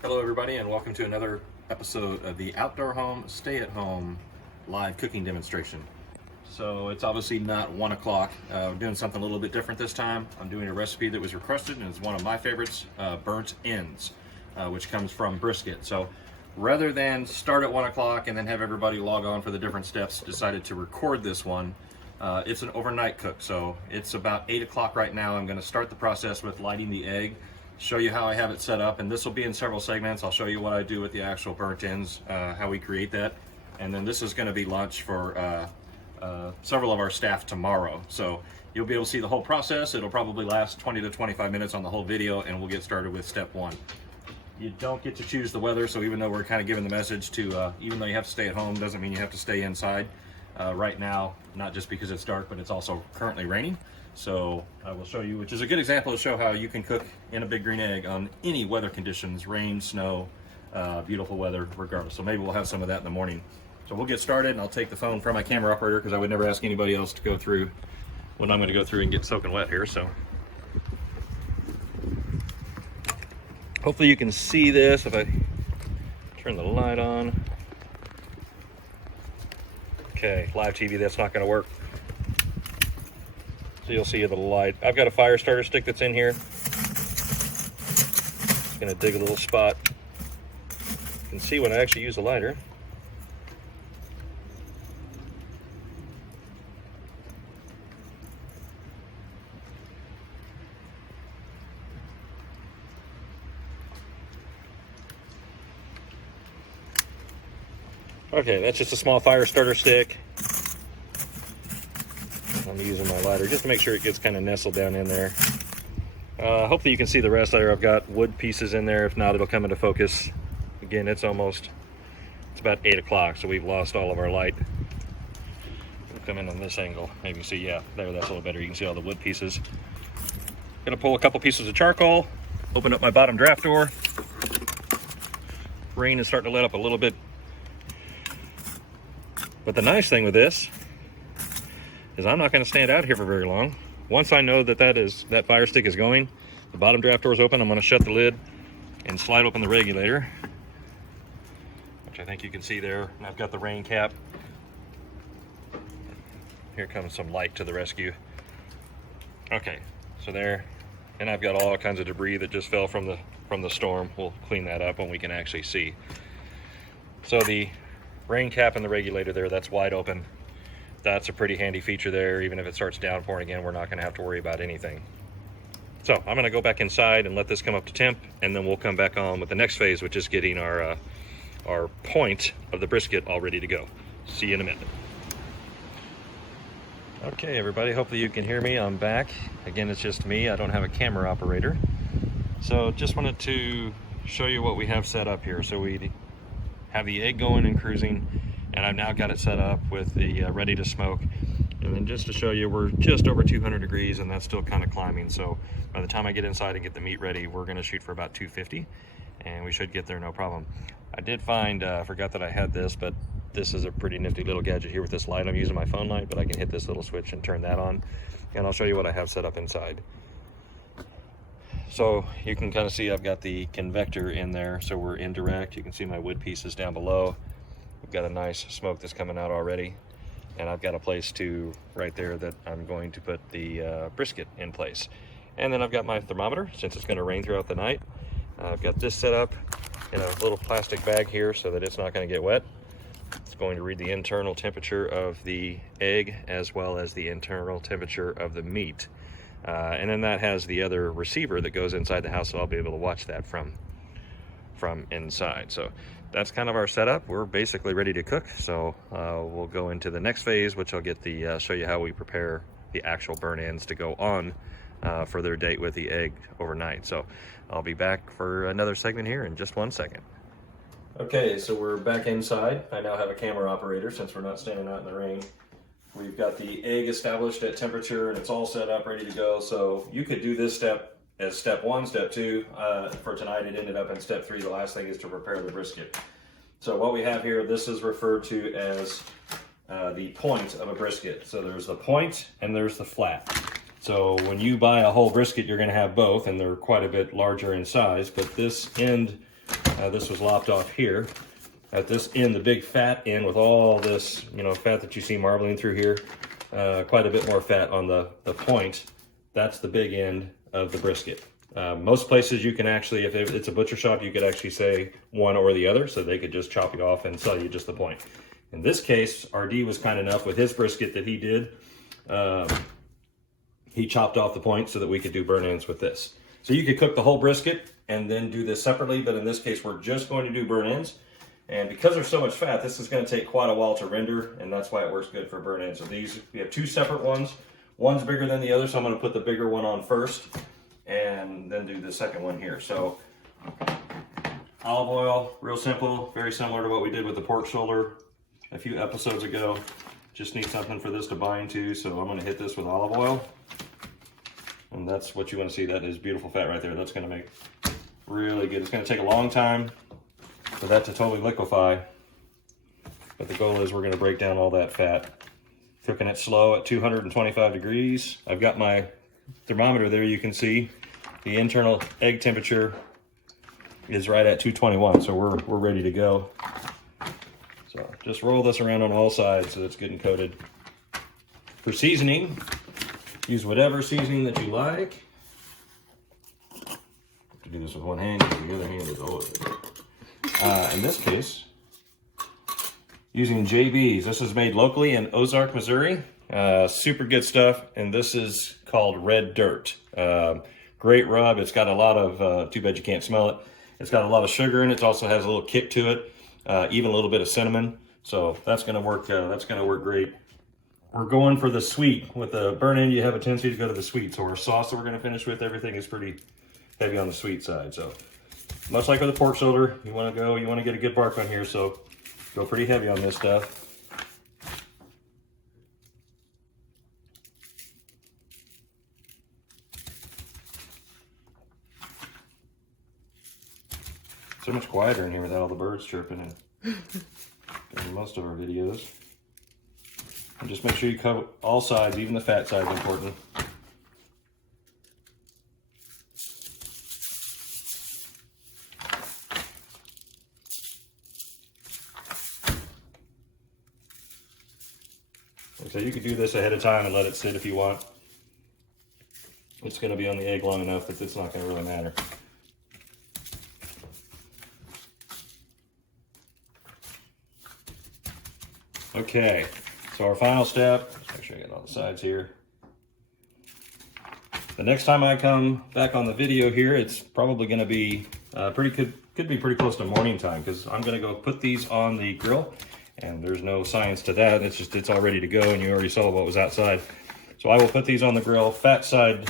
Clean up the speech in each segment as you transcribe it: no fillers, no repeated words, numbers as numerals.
Hello everybody and welcome to another episode of the Outdoor Home Stay at Home live cooking demonstration. So it's obviously not 1 o'clock. I'm doing something a little bit different this time. I'm doing a recipe that was requested and it's one of my favorites, burnt ends, which comes from brisket. So rather than start at 1 o'clock and then have everybody log on for the different steps, decided to record this one. It's an overnight cook, so it's about 8 o'clock right now. I'm going to start the process with lighting the egg, show you how I have it set up, and this will be in several segments. I'll show you what I do with the actual burnt ends, how we create that, and then this is going to be lunch for several of our staff tomorrow. So you'll be able to see the whole process. It'll probably last 20 to 25 minutes on the whole video, and we'll get started with step one. You don't get to choose the weather, so even though we're kind of giving the message to, even though you have to stay at home, doesn't mean you have to stay inside. Right now, not just because it's dark, but it's also currently raining. So I will show you, which is a good example to show how you can cook in a big green egg on any weather conditions, rain, snow, beautiful weather, regardless. So maybe we'll have some of that in the morning. So we'll get started, and I'll take the phone from my camera operator because I would never ask anybody else to go through when I'm going to go through and get soaking wet here. So hopefully you can see this if I turn the light on. Okay, live TV, that's not going to work. So you'll see the light. I've got a fire starter stick that's in here. Just going to dig a little spot. You can see when I actually use the lighter. Okay, that's just a small fire starter stick. I'm using my lighter just to make sure it gets kind of nestled down in there. Hopefully you can see the rest there. I've got wood pieces in there. If not, it'll come into focus. Again, it's about 8 o'clock, so we've lost all of our light. We'll come in on this angle. Maybe you see, yeah, there, that's a little better. You can see all the wood pieces. Gonna pull a couple pieces of charcoal, open up my bottom draft door. Rain is starting to let up a little bit. But the nice thing with this is I'm not going to stand out here for very long. Once I know that that fire stick is going, the bottom draft door is open, I'm going to shut the lid and slide open the regulator, which I think you can see there. And I've got the rain cap. Here comes some light to the rescue. Okay, so there, and I've got all kinds of debris that just fell from the storm. We'll clean that up when we can actually see. So the rain cap and the regulator there, that's wide open. That's a pretty handy feature there. Even if it starts downpouring again, we're not going to have to worry about anything. So I'm going to go back inside and let this come up to temp, and then we'll come back on with the next phase, which is getting our point of the brisket all ready to go. See you in a minute. Okay, everybody, hopefully you can hear me. I'm back. Again, it's just me. I don't have a camera operator. So just wanted to show you what we have set up here. So we have the egg going and cruising, and I've now got it set up with the ready to smoke. And then just to show you, we're just over 200 degrees and that's still kind of climbing. So by the time I get inside and get the meat ready, we're going to shoot for about 250 and we should get there no problem. I did find, I forgot that I had this, but this is a pretty nifty little gadget here with this light. I'm using my phone light, but I can hit this little switch and turn that on, and I'll show you what I have set up inside. So you can kind of see I've got the convector in there, so we're indirect. You can see my wood pieces down below. We've got a nice smoke that's coming out already, and I've got a place to right there that I'm going to put the brisket in place. And then I've got my thermometer, since it's going to rain throughout the night. I've got this set up in a little plastic bag here so that it's not going to get wet. It's going to read the internal temperature of the egg as well as the internal temperature of the meat. And then that has the other receiver that goes inside the house, so I'll be able to watch that from inside. So that's kind of our setup. We're basically ready to cook. So we'll go into the next phase, which I'll get the show you how we prepare the actual burnt ends to go on for their date with the egg overnight. So I'll be back for another segment here in just 1 second. Okay, so we're back inside. I now have a camera operator since we're not standing out in the rain. We've got the egg established at temperature and it's all set up, ready to go. So you could do this step as step one, step two. For tonight, it ended up in step three. The last thing is to prepare the brisket. So what we have here, this is referred to as the point of a brisket. So there's the point and there's the flat. So when you buy a whole brisket, you're going to have both, and they're quite a bit larger in size. But this end This was lopped off here. At this end, the big fat end with all this, you know, fat that you see marbling through here, quite a bit more fat on the point. That's the big end of the brisket. Most places you can actually, if it's a butcher shop, you could actually say one or the other, so they could just chop you off and sell you just the point. In this case, RD was kind enough with his brisket that he did. He chopped off the point so that we could do burn ends with this. So you could cook the whole brisket and then do this separately, but in this case, we're just going to do burn ends. And because there's so much fat, this is going to take quite a while to render, and that's why it works good for burn ends. So these, we have two separate ones. One's bigger than the other, so I'm going to put the bigger one on first and then do the second one here. So olive oil, real simple, very similar to what we did with the pork shoulder a few episodes ago. Just need something for this to bind to, so I'm going to hit this with olive oil. And that's what you want to see. That is beautiful fat right there. That's going to make really good. It's going to take a long time for that to totally liquefy, but the goal is we're going to break down all that fat. Cooking it slow at 225 degrees. I've got my thermometer there. You can see the internal egg temperature is right at 221, so we're ready to go. So just roll this around on all sides so it's good and coated. For seasoning, use whatever seasoning that you like. To do this with one hand, the other hand is always. In this case, using JB's. This is made locally in Ozark, Missouri. Super good stuff, and this is called Red Dirt. Great rub. It's got a lot of, too bad you can't smell it. It's got a lot of sugar in it. It also has a little kick to it, even a little bit of cinnamon. So that's gonna work. That's gonna work great. We're going for the sweet. With the burn end, you have a tendency to go to the sweet. So our sauce that we're gonna finish with, everything is pretty heavy on the sweet side. So much like with the pork shoulder, you want to get a good bark on here, so go pretty heavy on this stuff. So much quieter in here without all the birds chirping in most of our videos. And just make sure you cover all sides, even the fat side is important. So you could do this ahead of time and let it sit if you want. It's going to be on the egg long enough that it's not going to really matter. Okay, so our final step, let's make sure I get all the sides here. The next time I come back on the video here, it's probably going to be could be pretty close to morning time, because I'm going to go put these on the grill. And there's no science to that. It's just, it's all ready to go, and you already saw what was outside. So I will put these on the grill, fat side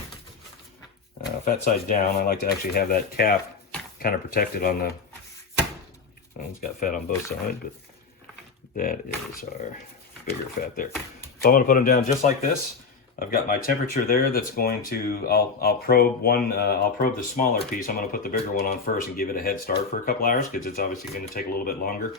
down. I like to actually have that cap kind of protected on the, well, it's got fat on both sides, but that is our bigger fat there. So I'm gonna put them down just like this. I've got my temperature there that's going to, I'll probe the smaller piece. I'm gonna put the bigger one on first and give it a head start for a couple hours, because it's obviously gonna take a little bit longer.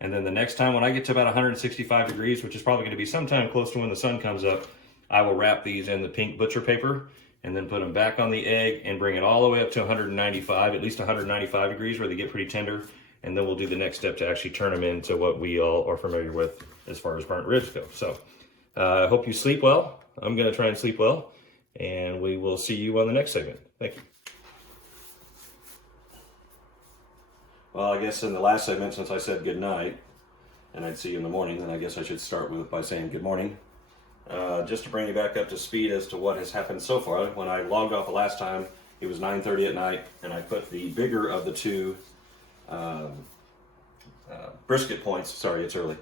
And then the next time when I get to about 165 degrees, which is probably gonna be sometime close to when the sun comes up, I will wrap these in the pink butcher paper and then put them back on the egg and bring it all the way up to 195, at least 195 degrees, where they get pretty tender. And then we'll do the next step to actually turn them into what we all are familiar with as far as burnt ribs go. So I hope you sleep well. I'm gonna try and sleep well, and we will see you on the next segment. Thank you. Well, I guess in the last segment, since I said good night, and I'd see you in the morning, then I guess I should start by saying good morning. Just to bring you back up to speed as to what has happened so far. When I logged off the last time, it was 9:30 at night, and I put the bigger of the two brisket points, sorry, it's early.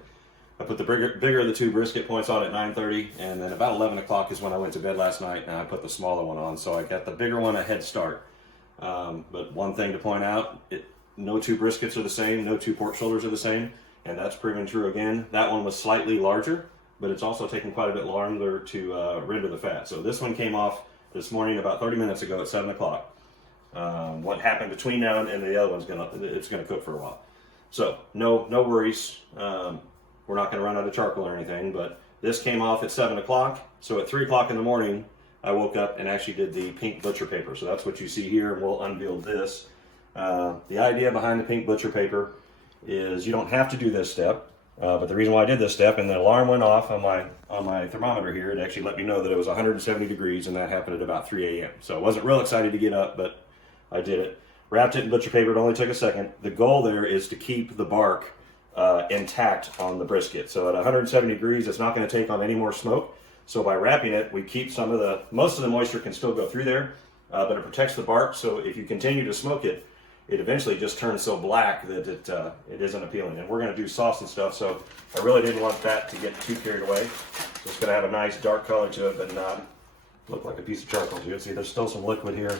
I put the bigger of the two brisket points on at 9:30, and then about 11 o'clock is when I went to bed last night, and I put the smaller one on, so I got the bigger one a head start. But one thing to point out, no two briskets are the same, no two pork shoulders are the same, and that's proven true again. That one was slightly larger, but it's also taken quite a bit longer to render the fat. So this one came off this morning about 30 minutes ago at 7 o'clock. What happened between now and the other one's it's gonna cook for a while. So no worries. We're not gonna run out of charcoal or anything, but this came off at 7 o'clock. So at 3 o'clock in the morning, I woke up and actually did the pink butcher paper. So that's what you see here, and we'll unveil this. The idea behind the pink butcher paper is you don't have to do this step, but the reason why I did this step, and the alarm went off on my thermometer here, it actually let me know that it was 170 degrees, and that happened at about 3 a.m. So I wasn't real excited to get up, but I did it. Wrapped it in butcher paper, it only took a second. The goal there is to keep the bark intact on the brisket. So at 170 degrees, it's not going to take on any more smoke. So by wrapping it, we keep most of the moisture can still go through there, but it protects the bark. So if you continue to smoke it, it eventually just turns so black that it isn't appealing. And we're going to do sauce and stuff, so I really didn't want that to get too carried away. So it's going to have a nice dark color to it, but not look like a piece of charcoal. You can see there's still some liquid here.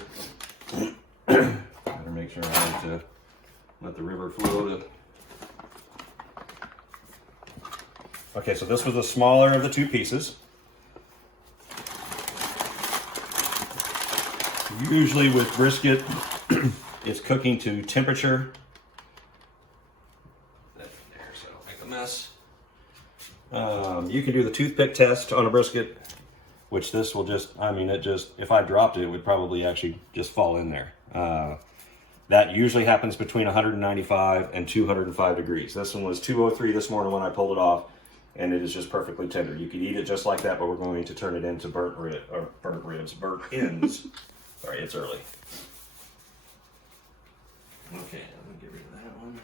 Better make sure I need to let the river flow. Okay, so this was the smaller of the two pieces. Usually with brisket, it's cooking to temperature. There, so make a mess. You can do the toothpick test on a brisket, which this will just, if I dropped it, it would probably actually just fall in there. That usually happens between 195 and 205 degrees. This one was 203 this morning when I pulled it off, and it is just perfectly tender. You could eat it just like that, but we're going to turn it into burnt ends. Sorry, it's early. Okay, let me get rid of that one.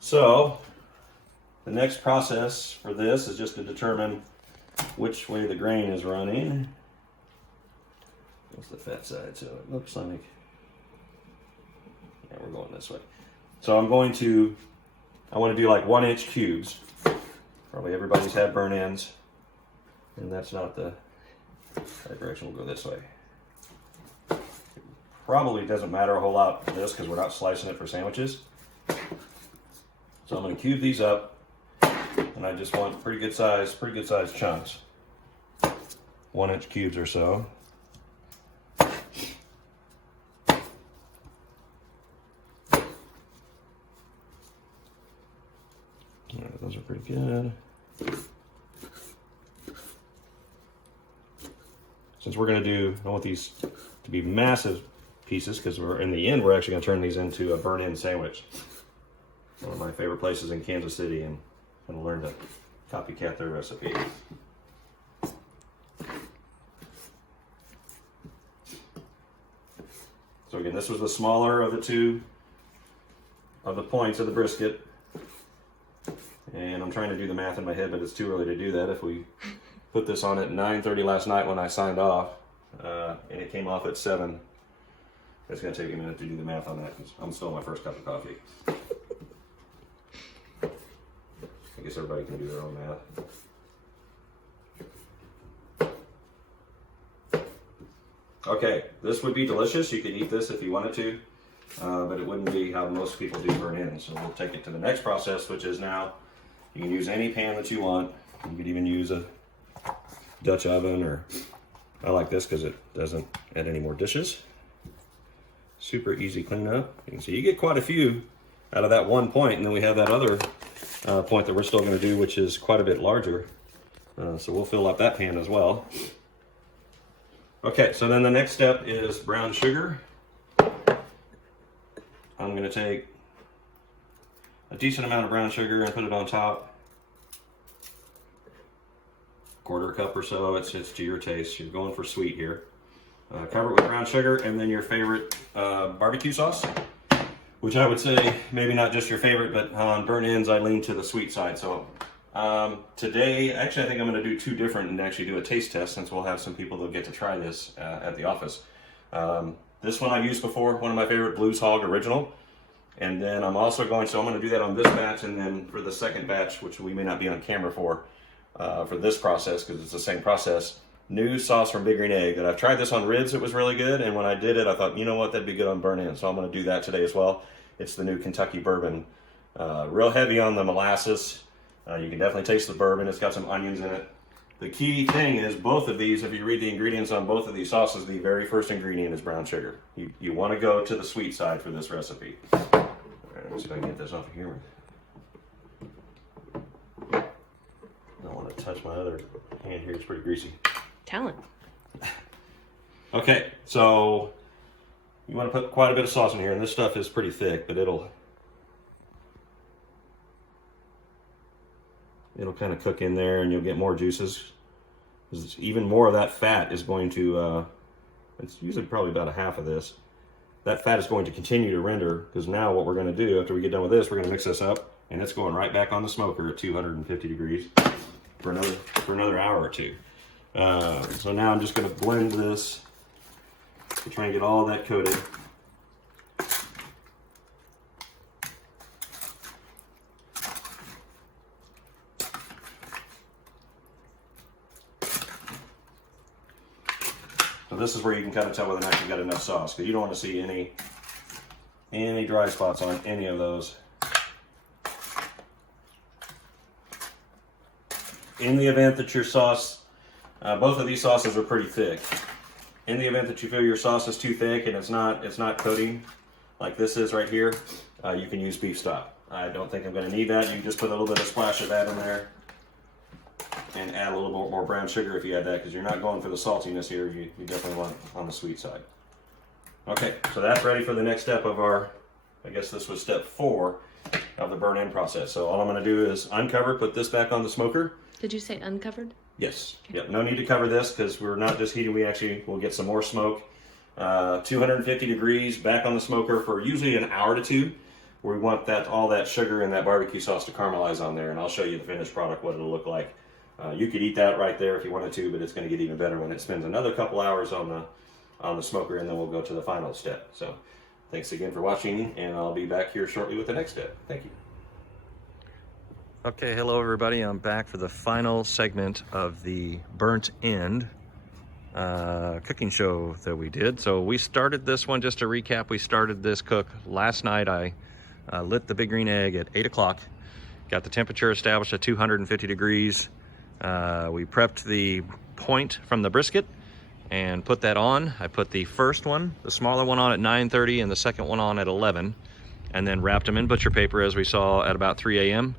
So, the next process for this is just to determine which way the grain is running. That's the fat side, so it looks like, yeah, we're going this way. So I want to do like 1-inch cubes. Probably everybody's had burnt ends, and that's not the right direction. We'll go this way. Probably doesn't matter a whole lot for this because we're not slicing it for sandwiches. So I'm going to cube these up, and I just want pretty good size chunks. 1-inch cubes or so. Alright, those are pretty good. Since we're going to do, I want these to be massive pieces because in the end we're actually going to turn these into a burnt-end sandwich. One of my favorite places in Kansas City, and I'm going to learn to copycat their recipe. So again, this was the smaller of the two of the points of the brisket. And I'm trying to do the math in my head, but it's too early to do that. If we put this on at 9:30 last night when I signed off, and it came off at 7, it's going to take a minute to do the math on that because I'm still on my first cup of coffee. I guess everybody can do their own math. Okay, this would be delicious. You could eat this if you wanted to, but it wouldn't be how most people do burnt ends. So we'll take it to the next process, which is now you can use any pan that you want. You could even use a Dutch oven, or I like this because it doesn't add any more dishes. Super easy cleanup. You can see you get quite a few out of that one point, and then we have that other point that we're still going to do, which is quite a bit larger. So we'll fill up that pan as well. Okay, so then the next step is brown sugar. I'm going to take a decent amount of brown sugar and put it on top. 1/4 cup or so. It's to your taste. You're going for sweet here. Cover it with brown sugar, and then your favorite barbecue sauce, which I would say maybe not just your favorite, but on burnt ends I lean to the sweet side. So today, actually I think I'm going to do 2 different and actually do a taste test, since we'll have some people that get to try this at the office. This one I've used before, one of my favorite, Blues Hog Original. And then I'm going to do that on this batch, and then for the second batch, which we may not be on camera for this process because it's the same process, new sauce from Big Green Egg. That I've tried this on ribs, it was really good, and when I did it I thought, you know what, that'd be good on burnt ends, so I'm going to do that today as well. It's the new Kentucky bourbon. Real heavy on the molasses. You can definitely taste the bourbon. It's got some onions in it. The key thing is both of these, if you read the ingredients on both of these sauces, the very first ingredient is brown sugar. You want to go to the sweet side for this recipe. Let me see if I can get this off of here. I don't want to touch my other hand here, it's pretty greasy. Talent. Okay, so You want to put quite a bit of sauce in here, and this stuff is pretty thick, but it'll kind of cook in there, and you'll get more juices. Even more of that fat is going to, it's usually probably about a half of this. That fat is going to continue to render, because now what we're going to do after we get done with this, we're going to mix this up, and it's going right back on the smoker at 250 degrees for another hour or two. So now I'm just going to blend this to try and get all of that coated. So this is where you can kind of tell whether or not you've got enough sauce, because you don't want to see any dry spots on any of those. In the event that your sauce, both of these sauces are pretty thick. In the event that you feel your sauce is too thick and it's not coating like this is right here, you can use beef stock. I don't think I'm going to need that. You can just put a little bit of splash of that in there, and add a little bit more brown sugar if you add that, because you're not going for the saltiness here. You definitely want on the sweet side. Okay, so that's ready for the next step of our, I guess this was step 4 of the burn-in process. So all I'm going to do is uncover, put this back on the smoker. Did you say uncovered? Yes. Okay. Yep. No need to cover this, because we're not just heating. We actually will get some more smoke. 250 degrees back on the smoker for usually an hour to 2. We want all that sugar and that barbecue sauce to caramelize on there, and I'll show you the finished product, what it'll look like. You could eat that right there if you wanted to, but it's going to get even better when it spends another couple hours on the smoker, and then we'll go to the final step. So thanks again for watching, and I'll be back here shortly with the next step. Thank you. Okay, hello everybody. I'm back for the final segment of the burnt end cooking show that we did. So we started this one, just to recap, we started this cook last night. I lit the big green egg at 8 o'clock, got the temperature established at 250 degrees. We prepped the point from the brisket and put that on. I put the first one, the smaller one, on at 9:30 and the second one on at 11, and then wrapped them in butcher paper as we saw at about 3 a.m.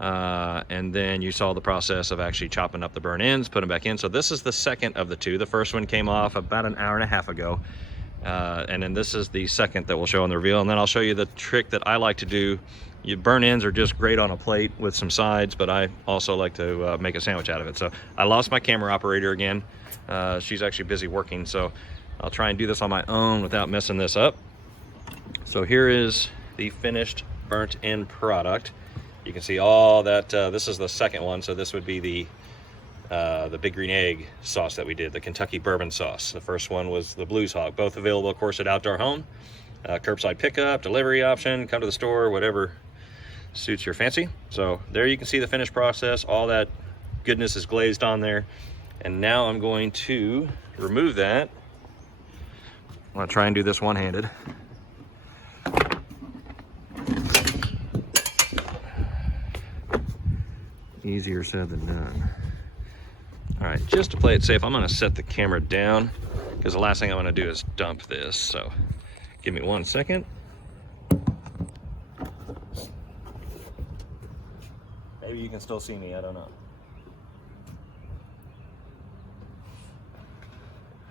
And then you saw the process of actually chopping up the burn ends, put them back in. So this is the second of the two. The first one came off about an hour and a half ago. And then this is the second that we'll show on the reveal. And then I'll show you the trick that I like to do. Burn ends are just great on a plate with some sides, but I also like to make a sandwich out of it. So I lost my camera operator again. She's actually busy working, so I'll try and do this on my own without messing this up. So here is the finished burnt end product. You can see all that. This is the second one, so this would be the big green egg sauce that we did, the Kentucky bourbon sauce. The first one was the Blues Hog, both available, of course, at Outdoor Home. Curbside pickup, delivery option, come to the store, whatever suits your fancy. So there you can see the finished process. All that goodness is glazed on there. And now I'm going to remove that. I'm going to try and do this one-handed. Easier said than done. All right, just to play it safe, I'm going to set the camera down, because the last thing I want to do is dump this. So give me 1 second. Maybe you can still see me, I don't know.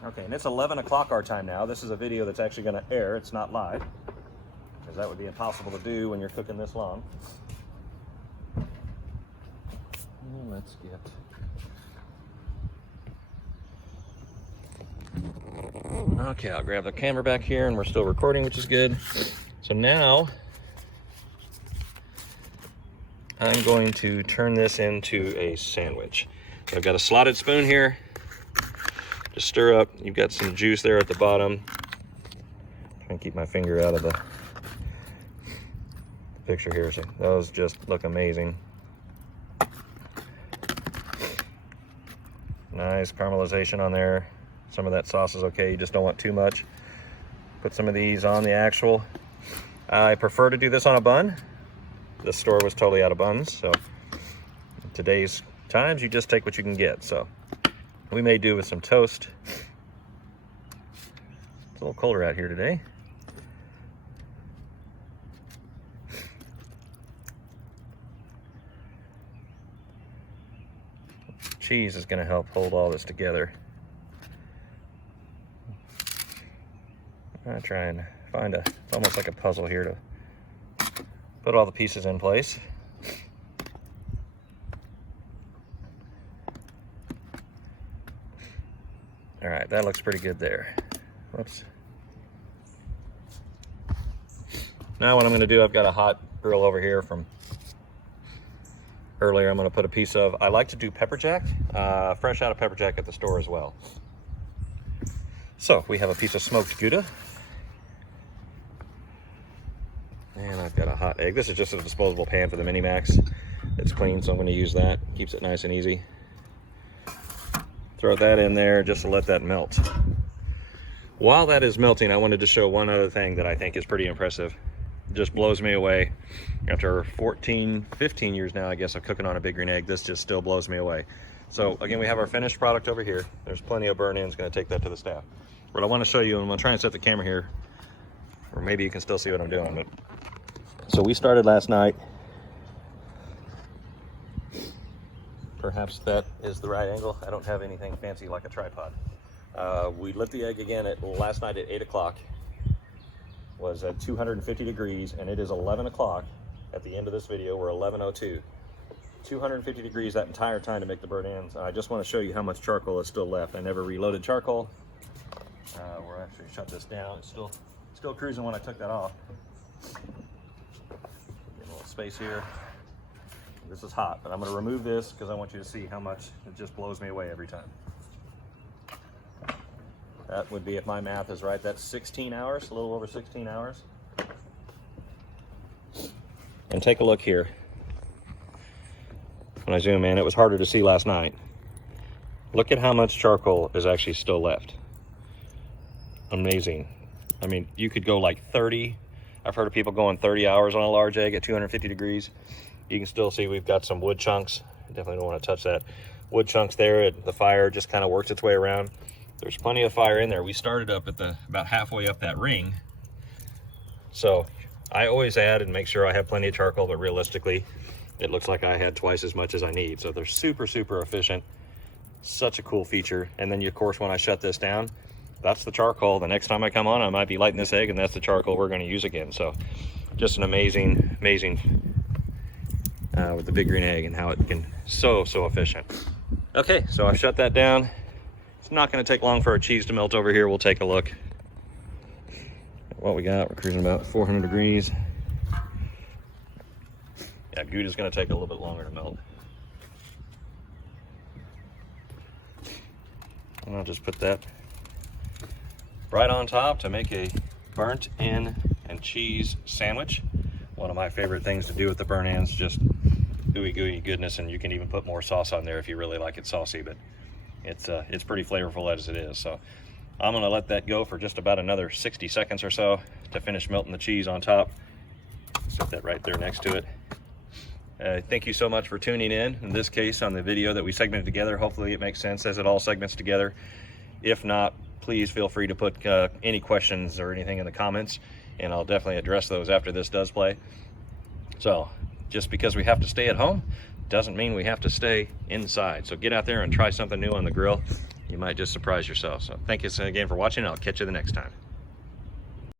Okay, and it's 11 o'clock our time now. This is a video that's actually going to air. It's not live, because that would be impossible to do when you're cooking this long. Let's get... Okay, I'll grab the camera back here, and we're still recording, which is good. So now I'm going to turn this into a sandwich. So I've got a slotted spoon here. Just stir up. You've got some juice there at the bottom. Try and keep my finger out of the picture here. So those just look amazing. Nice caramelization on there. Some of that sauce is okay, you just don't want too much. Put some of these on the actual. I prefer to do this on a bun. This store was totally out of buns, so in today's times, you just take what you can get. So we may do with some toast. It's a little colder out here today. Cheese is going to help hold all this together. I try and find it's almost like a puzzle here to put all the pieces in place. All right, that looks pretty good there. Whoops. Now what I'm going to do, I've got a hot grill over here from earlier. I'm going to put a piece of, I like to do pepper jack, fresh out of pepper jack at the store as well. So we have a piece of smoked Gouda. And I've got a hot egg. This is just a disposable pan for the Mini Max. It's clean, so I'm going to use that. Keeps it nice and easy. Throw that in there just to let that melt. While that is melting, I wanted to show one other thing that I think is pretty impressive. It just blows me away. After 14, 15 years now, I guess, of cooking on a Big Green Egg, this just still blows me away. So again, we have our finished product over here. There's plenty of burn-ins. Going to take that to the staff. What I want to show you, and I'm going to try and set the camera here, or maybe you can still see what I'm doing. But so we started last night. Perhaps that is the right angle. I don't have anything fancy like a tripod. We lit the egg again last night at 8 o'clock. Was at 250 degrees, and it is 11 o'clock at the end of this video. We're 11:02. 250 degrees that entire time to make the burn-ins. I just want to show you how much charcoal is still left. I never reloaded charcoal. We'll actually shut this down. It's still cruising when I took that off. Get a little space here. This is hot, but I'm going to remove this because I want you to see how much it just blows me away every time. That would be, if my math is right, that's 16 hours, a little over 16 hours. And take a look here. When I zoom in, it was harder to see last night. Look at how much charcoal is actually still left. Amazing. I mean, you could go like 30. I've heard of people going 30 hours on a large egg at 250 degrees. You can still see we've got some wood chunks. Definitely don't want to touch that. Wood chunks there. The fire just kind of works its way around. There's plenty of fire in there. We started up at about halfway up that ring. So I always add and make sure I have plenty of charcoal, but realistically, it looks like I had twice as much as I need. So they're super, super efficient. Such a cool feature. And then of course, when I shut this down, that's the charcoal. The next time I come on, I might be lighting this egg, and that's the charcoal we're going to use again. So just an amazing, amazing with the Big Green Egg and how it can so efficient. Okay, so I've shut that down. It's not going to take long for our cheese to melt over here. We'll take a look at what we got. We're cruising about 400 degrees. Yeah, Gouda's going to take a little bit longer to melt. And I'll just put that right on top to make a burnt in and cheese sandwich. One of my favorite things to do with the burn-ins, just ooey gooey goodness, and you can even put more sauce on there if you really like it saucy, but it's pretty flavorful as it is. So I'm gonna let that go for just about another 60 seconds or so to finish melting the cheese on top. Set that right there next to it. Thank you so much for tuning in this case on the video that we segmented together. Hopefully it makes sense as it all segments together. If not, please feel free to put any questions or anything in the comments, and I'll definitely address those after this does play. So just because we have to stay at home doesn't mean we have to stay inside. So get out there and try something new on the grill. You might just surprise yourself. So thank you again for watching. I'll catch you the next time.